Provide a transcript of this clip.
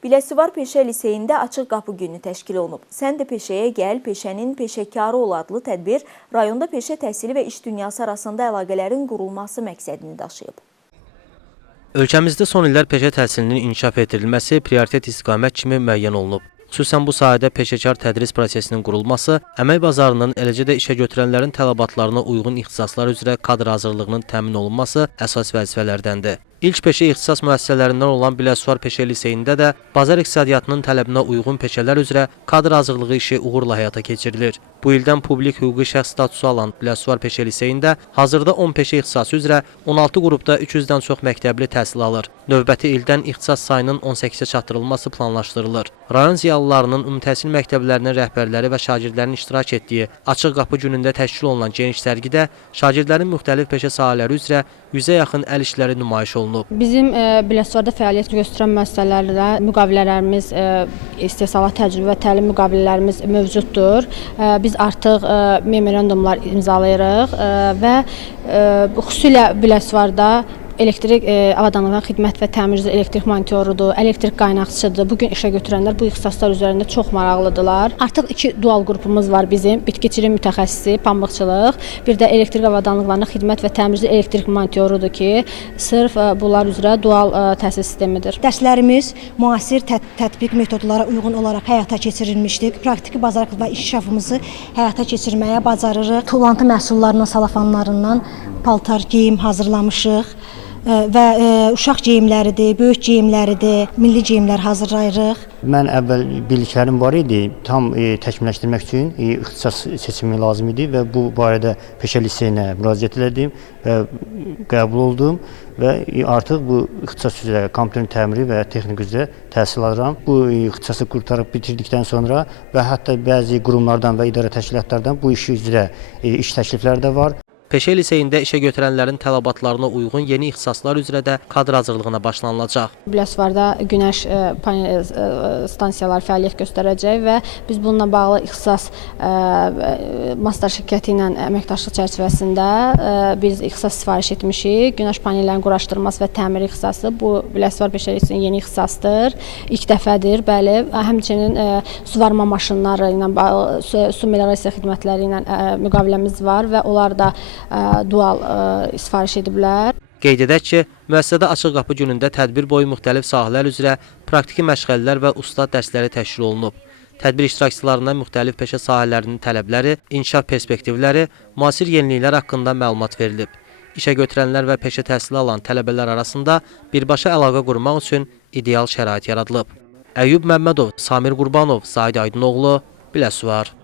Biləsuvar Peşə Liseyində Açıq Qapı Günü təşkil olunub. Sən də peşəyə gəl, peşənin peşəkarı ol adlı tədbir rayonda peşə təhsili və iş dünyası arasında əlaqələrin qurulması məqsədini daşıyıb. Ölkəmizdə son illər peşə təhsilinin inkişaf etdirilməsi prioritet istiqamət kimi müəyyən olunub. Xüsusən bu sahədə peşəkar tədris prosesinin qurulması, əmək bazarının, eləcə də işə götürənlərin tələbatlarına uyğun ixtisaslar üzrə kadr hazırlığının təmin olunması əsas vəzifələrdəndir. İlk peşə ixtisas müəssisələrindən olan Biləsuvar Peşə Liseyində də bazar iqtisadiyyatının tələbinə uyğun peşələr üzrə kadr hazırlığı işi uğurla həyata keçirilir. Bu ildən publik hüquqi şəxs statusu alan Biləsuvar Peşə Liseyində hazırda 10 peşə ixtisası üzrə 16 qrupda 300-dən çox məktəbli təhsil alır. Növbəti ildən ixtisas sayının 18-ə çatdırılması planlaşdırılır. Rayon ziyalılarının ümumi təhsil məktəblərinin rəhbərləri və şagirdlərin iştirak etdiyi Açıq Qapı Günündə təşkil olunan geniş sərgidə şagirdlərin müxtəlif peşə sahələri üzrə 100-ə yaxın əl işləri nümayiş olunub. Bizim Biləsuvarda fəaliyyət göstərən müəssisələrdə müqavilələrimiz, istehsalat təcrübə və təlim müqavilələrimiz mövcuddur. Biz artıq memorandumlar imzalayırıq və xüsusilə Biləsuvarda elektrik avadanlığına xidmət və təmir üzrə elektrik monitorudur, elektrik qaynaqçıdır. Bugün işə götürənlər bu ixtisaslar üzərində çox maraqlıdırlar. Artıq 2 dual qrupumuz var bizim. Bitkiçilik mütəxəssisi, pambıqçılıq, bir də elektrik avadanlıqlarına xidmət və təmir üzrə elektrik monitorudur ki, sırf bunlar üzrə dual təhsil sistemidir. Dərslərimiz müasir tətbiq metodlara uyğun olaraq həyata keçirilmişdir. Praktiki bazarlıq və inkişafımızı həyata keçirməyə bacarırıq. Tullantı məhsullarından, salafanlarından paltar, geyim hazırlamışıq. Və uşaq geyimləridir, böyük geyimləridir, milli geyimlər hazırlayırıq. Mən əvvəl biliklərim var idi, tam təkmilləşdirmək üçün ixtisas seçimi lazım idi və bu barədə peşə liseyinə müraciət etdim və qəbul oldum və artıq bu ixtisas üzrə kompüter təmiri və texnik üzrə təhsil alıram. Bu ixtisası qurtarıb bitirdikdən sonra və hətta bəzi qurumlardan və idarə təşkilatlardan bu iş üzrə iş təklifləri də var. Peşə liseyində işə götürənlərin tələbatlarına uyğun yeni ixtisaslar üzrə də kadr hazırlığına başlanılacaq. Biləsuvarda günəş panel stansiyaları fəaliyyət göstərəcək və biz bununla bağlı ixtisas Mastar şirkəti ilə əməkdaşlıq çərçivəsində biz ixtisas sifariş etmişik. Günəş panellərinin quraşdırılması və təmir ixtisası bu Biləsuvar Peşə Liseyinin yeni ixtisasıdır. İlk dəfədir, bəli. Həmçinin suvarma maşınları ilə bağlı, su meliorasiya xidmətləri ilə müqaviləmiz var və onlar da dual sifariş ediblər. Qeyd edək ki, müəssisədə Açıq Qapı Günündə tədbir boyu müxtəlif sahələr üzrə praktiki məşğələlər və ustad dərsləri təşkil olunub. Tədbir iştirakçılarına müxtəlif peşə sahələrinin tələbləri, inkişaf perspektivləri, müasir yeniliklər haqqında məlumat verilib. İşə götürənlər və peşə təhsili alan tələbələr arasında birbaşa əlaqə qurmaq üçün ideal şərait yaradılıb. Əyyub Məmmədov, Samir Qurbanov, Zaid Aydınoğlu, Biləsuvar.